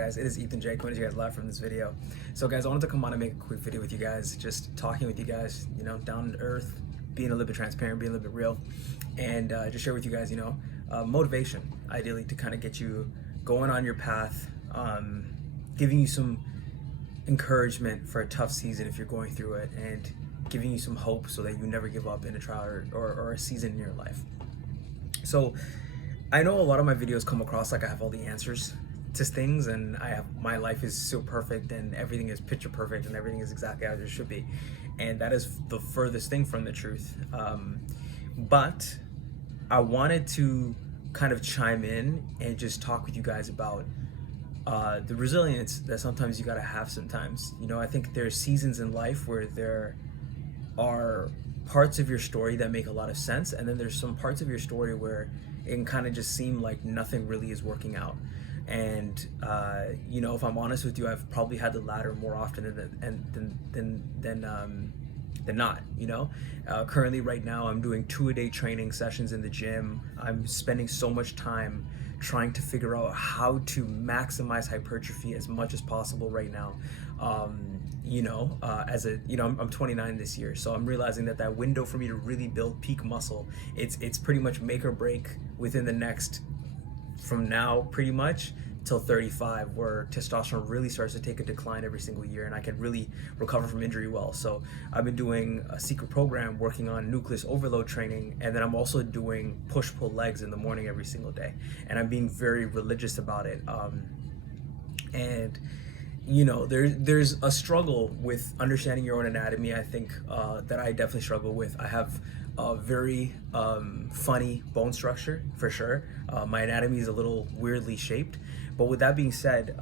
guys? It is Ethan J coming to you guys live from this video. So guys, I wanted to come on and make a quick video with you guys, just talking with you guys, down to earth, being a little bit transparent, being a little bit real, and just share with you guys, motivation, ideally, to kind of get you going on your path, giving you some encouragement for a tough season if you're going through it, and giving you some hope so that you never give up in a trial or a season in your life. So I know a lot of my videos come across like I have all the answers to things, and my life is so perfect and everything is picture perfect and everything is exactly as it should be, and that is the furthest thing from the truth. But I wanted to kind of chime in and just talk with you guys about the resilience that sometimes you gotta have sometimes. I think there's seasons in life where there are parts of your story that make a lot of sense, and then there's some parts of your story where it can kind of just seem like nothing really is working out. And if I'm honest with you, I've probably had the latter more often than not. Currently right now I'm doing 2-a-day training sessions in the gym. I'm spending so much time trying to figure out how to maximize hypertrophy as much as possible right now. I'm 29 this year, so I'm realizing that window for me to really build peak muscle, it's pretty much make or break within the next, from now pretty much till 35, where testosterone really starts to take a decline every single year and I can really recover from injury well. So I've been doing a secret program working on nucleus overload training, and then I'm also doing push-pull legs in the morning every single day, and I'm being very religious about it. There's a struggle with understanding your own anatomy. I think that I definitely struggle with. I have a very funny bone structure, for sure. My anatomy is a little weirdly shaped. But with that being said,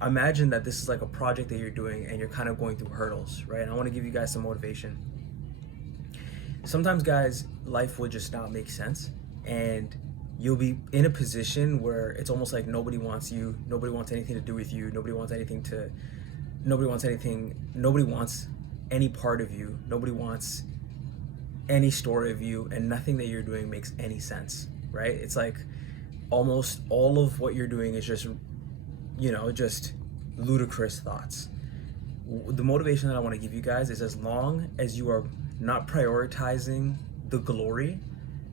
imagine that this is like a project that you're doing and you're kind of going through hurdles, right? And I want to give you guys some motivation. Sometimes, guys, life will just not make sense, and you'll be in a position where it's almost like nobody wants you, nobody wants anything to do with you, nobody wants any part of you, nobody wants any story of you, and nothing that you're doing makes any sense, right? It's like almost all of what you're doing is just ludicrous thoughts. The motivation that I want to give you guys is, as long as you are not prioritizing the glory,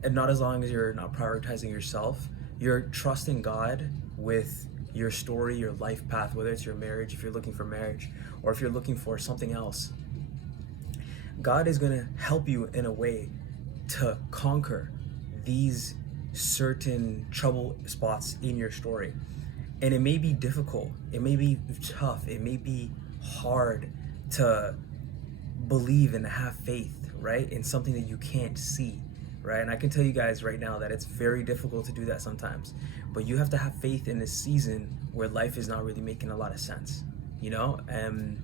and not as long as you're not prioritizing yourself, you're trusting God with your story, your life path, whether it's your marriage, if you're looking for marriage, or if you're looking for something else. God is going to help you in a way to conquer these certain trouble spots in your story. And it may be difficult, it may be tough, it may be hard to believe and have faith, right, in something that you can't see, right? And I can tell you guys right now that it's very difficult to do that sometimes, but you have to have faith in this season where life is not really making a lot of sense, and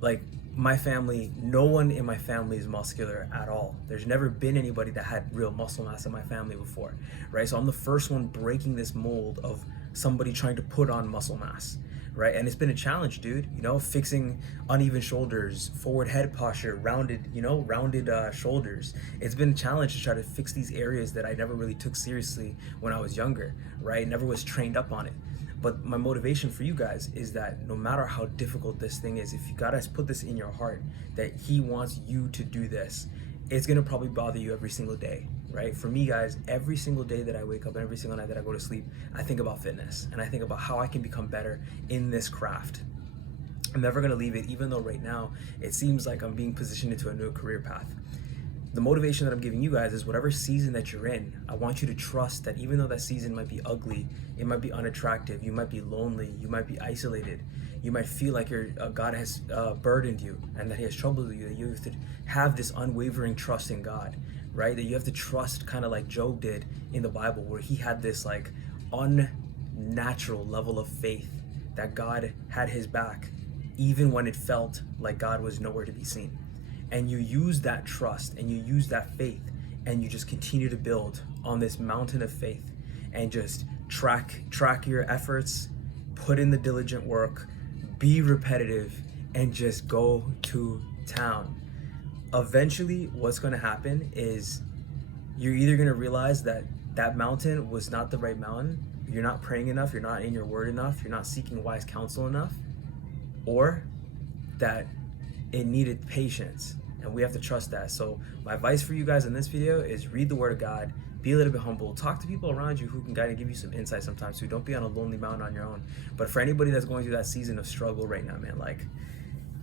like my family, no one in my family is muscular at all. There's never been anybody that had real muscle mass in my family before, right? So I'm the first one breaking this mold of somebody trying to put on muscle mass, right? And it's been a challenge, dude, fixing uneven shoulders, forward head posture, rounded shoulders. It's been a challenge to try to fix these areas that I never really took seriously when I was younger, right? Never was trained up on it. But my motivation for you guys is that no matter how difficult this thing is, if you gotta put this in your heart that He wants you to do this, it's gonna probably bother you every single day, right? For me, guys, every single day that I wake up and every single night that I go to sleep, I think about fitness and I think about how I can become better in this craft. I'm never gonna leave it, even though right now it seems like I'm being positioned into a new career path. The motivation that I'm giving you guys is whatever season that you're in, I want you to trust that even though that season might be ugly, it might be unattractive, you might be lonely, you might be isolated, you might feel like God has burdened you and that He has troubled you, that you have to have this unwavering trust in God, right? That you have to trust, kind of like Job did in the Bible, where he had this like unnatural level of faith that God had his back, even when it felt like God was nowhere to be seen. And you use that trust and you use that faith and you just continue to build on this mountain of faith and just track your efforts, put in the diligent work, be repetitive, and just go to town. Eventually, what's going to happen is you're either going to realize that mountain was not the right mountain, you're not praying enough, you're not in your word enough, you're not seeking wise counsel enough, or that it needed patience, and we have to trust that. So my advice for you guys in this video is read the word of God, be a little bit humble, talk to people around you who can kind of give you some insight sometimes too. Don't be on a lonely mountain on your own. But for anybody that's going through that season of struggle right now, man, like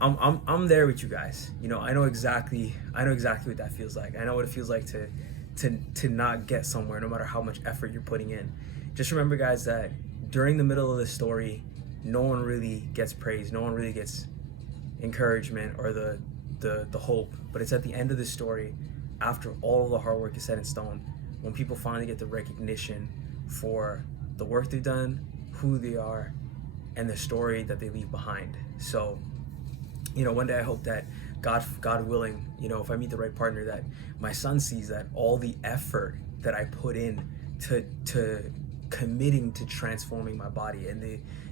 I'm there with you guys. You know, I know exactly what that feels like. I know what it feels like to not get somewhere no matter how much effort you're putting in. Just remember, guys, that during the middle of the story, no one really gets praise, no one really gets encouragement or the hope, but it's at the end of the story, after all of the hard work is set in stone, when people finally get the recognition for the work they've done, who they are, and the story that they leave behind. So, you know, one day I hope that God willing, you know, if I meet the right partner, that my son sees that all the effort that I put in to committing to transforming my body, and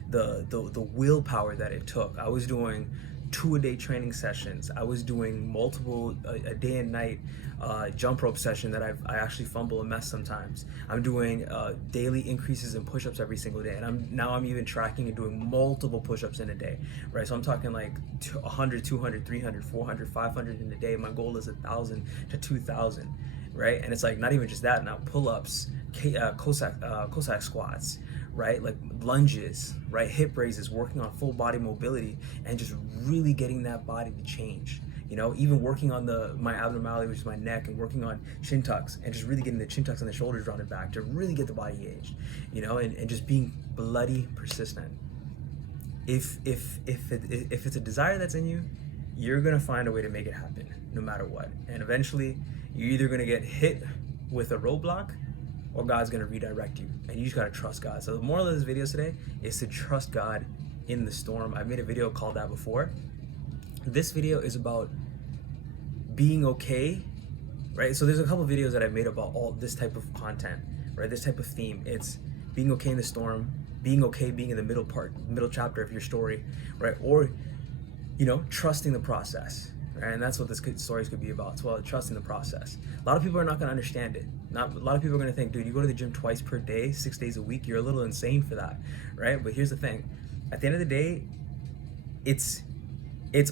the willpower that it took. I was doing 2-a-day training sessions. I was doing multiple a day and night jump rope session that I actually fumble and mess sometimes. I'm doing daily increases in push-ups every single day, and I'm even tracking and doing multiple push-ups in a day, right? So I'm talking like 100, 200, 300, 400, 500 in a day. My goal is 1,000 to 2,000, right? And it's like not even just that. Now pull-ups, Cossack squats, right? Like lunges, right? Hip raises, working on full body mobility, and just really getting that body to change. You know, even working on my abnormality, which is my neck, and working on chin tucks, and just really getting the chin tucks and the shoulders rounded back to really get the body aged. You know, and just being bloody persistent. If it's a desire that's in you, you're gonna find a way to make it happen, no matter what. And eventually, you're either gonna get hit with a roadblock, or God's gonna redirect you, and you just gotta trust God. So the moral of this video today is to trust God in the storm. I've made a video called that before. This video is about being okay, right? So there's a couple videos that I've made about all this type of content, right? This type of theme. It's being okay in the storm, being okay being in the middle chapter of your story, right? Or, you know, trusting the process. And that's what this stories could be about as well, trusting the process. A lot of people are not going to understand it. A lot of people are going to think, dude, you go to the gym twice per day, 6 days a week, you're a little insane for that, right? But here's the thing. At the end of the day, it's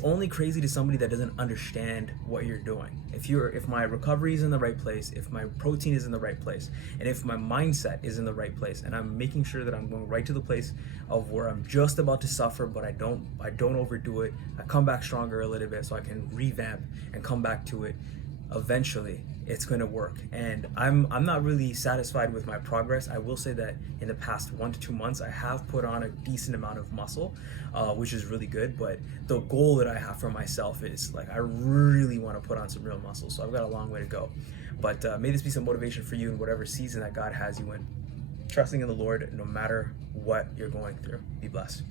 only crazy to somebody that doesn't understand what you're doing. If my recovery is in the right place, if my protein is in the right place, and if my mindset is in the right place, and I'm making sure that I'm going right to the place of where I'm just about to suffer, but I don't overdo it. I come back stronger a little bit so I can revamp and come back to it. Eventually, it's going to work. And I'm not really satisfied with my progress. I will say that in the past 1 to 2 months, I have put on a decent amount of muscle, which is really good. But the goal that I have for myself is, like, I really want to put on some real muscle. So I've got a long way to go. But may this be some motivation for you in whatever season that God has you in. Trusting in the Lord no matter what you're going through. Be blessed.